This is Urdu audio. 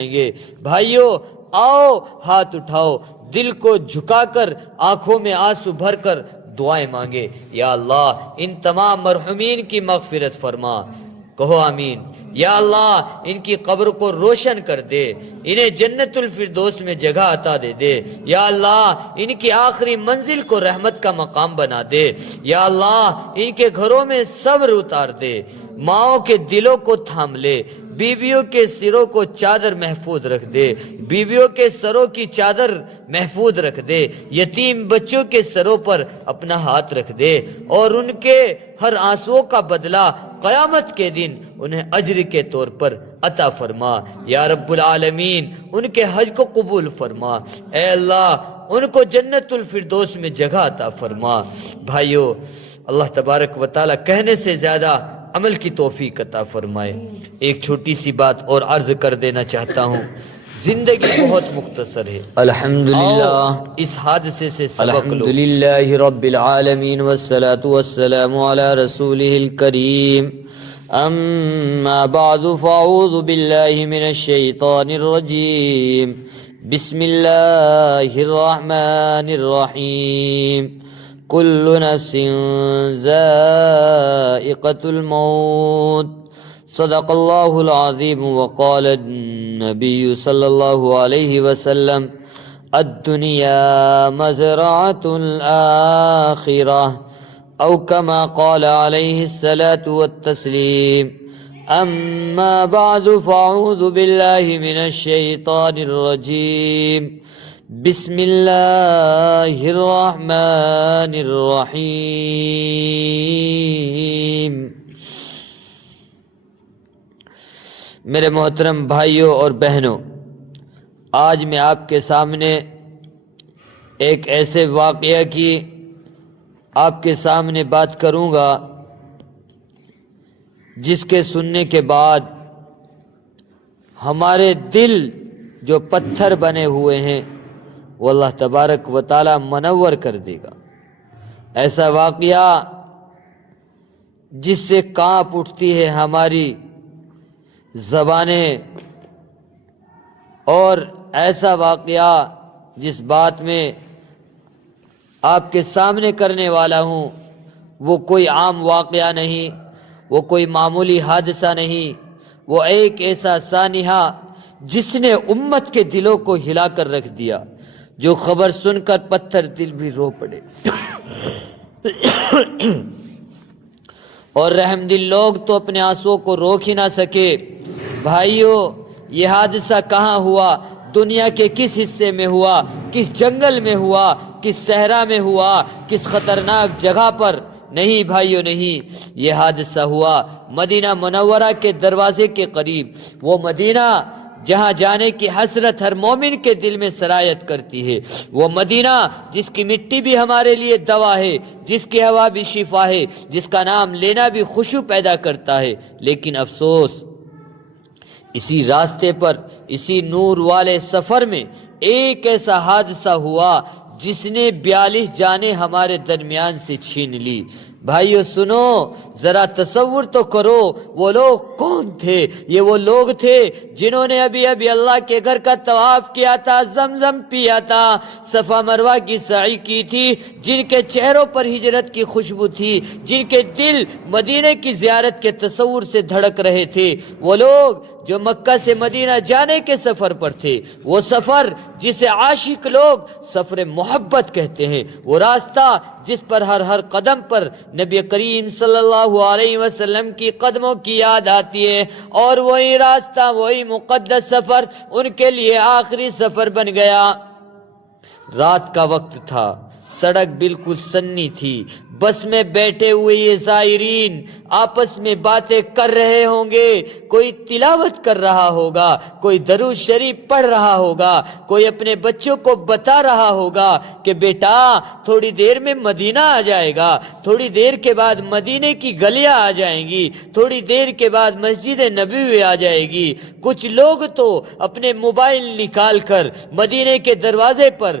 گے۔ بھائیو آؤ ہاتھ اٹھاؤ، دل کو جھکا کر آنکھوں میں آنسو بھر کر دعائیں مانگے، یا اللہ ان تمام مرحومین کی مغفرت فرما، کہو آمین۔ یا اللہ ان کی قبر کو روشن کر دے، انہیں جنت الفردوس میں جگہ عطا دے دے، یا اللہ ان کی آخری منزل کو رحمت کا مقام بنا دے، یا اللہ ان کے گھروں میں صبر اتار دے، ماؤں کے دلوں کو تھام لے، بیویوں کے سروں کو چادر محفوظ رکھ دے، بیویوں کے سروں کی چادر محفوظ رکھ دے، یتیم بچوں کے سروں پر اپنا ہاتھ رکھ دے، اور ان کے ہر آنسو کا بدلہ قیامت کے دن انہیں اجر کے طور پر عطا فرما، یا رب العالمین ان کے حج کو قبول فرما، اے اللہ ان کو جنت الفردوس میں جگہ عطا فرما۔ بھائیو اللہ تبارک و تعالی کہنے سے زیادہ عمل کی توفیق عطا فرمائے۔ ایک چھوٹی سی بات اور عرض کر دینا چاہتا ہوں، زندگی بہت مختصر ہے، الحمدللہ اس حادثے سے سبق لو۔ الحمدللہ رب العالمین والصلاة والسلام علی رسولہ الکریم، اما بعد فاعوذ باللہ من الشیطان الرجیم، بسم اللہ الرحمن الرحیم، کل نفس ذائقة الموت، صدق اللہ العظیم، وقال النبی صلی اللہ علیہ وسلم الدنیا مزرعۃ الآخرہ، او کما قال علیہ الصلاة والتسلیم۔ اما بعد فاعوذ باللہ من الشیطان الرجیم، بسم اللہ الرحمن الرحیم۔ میرے محترم بھائیوں اور بہنوں، آج میں آپ کے سامنے ایک ایسے واقعہ کی آپ کے سامنے بات کروں گا جس کے سننے کے بعد ہمارے دل جو پتھر بنے ہوئے ہیں وہ اللہ تبارک و تعالی منور کر دے گا۔ ایسا واقعہ جس سے کانپ اٹھتی ہے ہماری زبانیں، اور ایسا واقعہ جس بات میں آپ کے سامنے کرنے والا ہوں وہ کوئی عام واقعہ نہیں، وہ کوئی معمولی حادثہ نہیں، وہ ایک ایسا سانحہ جس نے امت کے دلوں کو ہلا کر رکھ دیا، جو خبر سن کر پتھر دل بھی رو پڑے، اور رحم دل لوگ تو اپنے آنسوں کو روک ہی نہ سکے۔ بھائیو یہ حادثہ کہاں ہوا؟ دنیا کے کس حصے میں ہوا؟ کس جنگل میں ہوا؟ کس صحرا میں ہوا؟ کس خطرناک جگہ پر؟ نہیں بھائیو نہیں، یہ حادثہ ہوا مدینہ منورہ کے دروازے کے قریب، وہ مدینہ جہاں جانے کی حسرت ہر مومن کے دل میں سرایت کرتی ہے، وہ مدینہ جس کی مٹی بھی ہمارے لیے دوا ہے، جس کی ہوا بھی شفا ہے، جس کا نام لینا بھی خوشی پیدا کرتا ہے۔ لیکن افسوس، اسی راستے پر، اسی نور والے سفر میں ایک ایسا حادثہ ہوا جس نے 42 جانیں ہمارے درمیان سے چھین لی۔ بھائیو سنو، ذرا تصور تو کرو وہ لوگ کون تھے؟ یہ وہ لوگ تھے جنہوں نے ابھی اللہ کے گھر کا طواف کیا تھا، زمزم پیا تھا، صفا مروہ کی سعی کی تھی، جن کے چہروں پر ہجرت کی خوشبو تھی، جن کے دل مدینے کی زیارت کے تصور سے دھڑک رہے تھے، وہ لوگ جو مکہ سے مدینہ جانے کے سفر پر تھے، وہ سفر جسے عاشق لوگ سفر محبت کہتے ہیں، وہ راستہ جس پر ہر قدم پر نبی کریم صلی اللہ علیہ وسلم کی قدموں کی یاد آتی ہے، اور وہی راستہ، وہی مقدس سفر ان کے لیے آخری سفر بن گیا۔ رات کا وقت تھا، سڑک بالکل سنی تھی، بس میں بیٹھے ہوئے یہ زائرین آپس میں باتیں کر رہے ہوں گے، کوئی تلاوت کر رہا ہوگا، کوئی درود شریف پڑھ رہا ہوگا، کوئی اپنے بچوں کو بتا رہا ہوگا کہ بیٹا تھوڑی دیر میں مدینہ آ جائے گا، تھوڑی دیر کے بعد مدینے کی گلیاں آ جائیں گی، تھوڑی دیر کے بعد مسجد نبوی آ جائے گی۔ کچھ لوگ تو اپنے موبائل نکال کر مدینے کے دروازے پر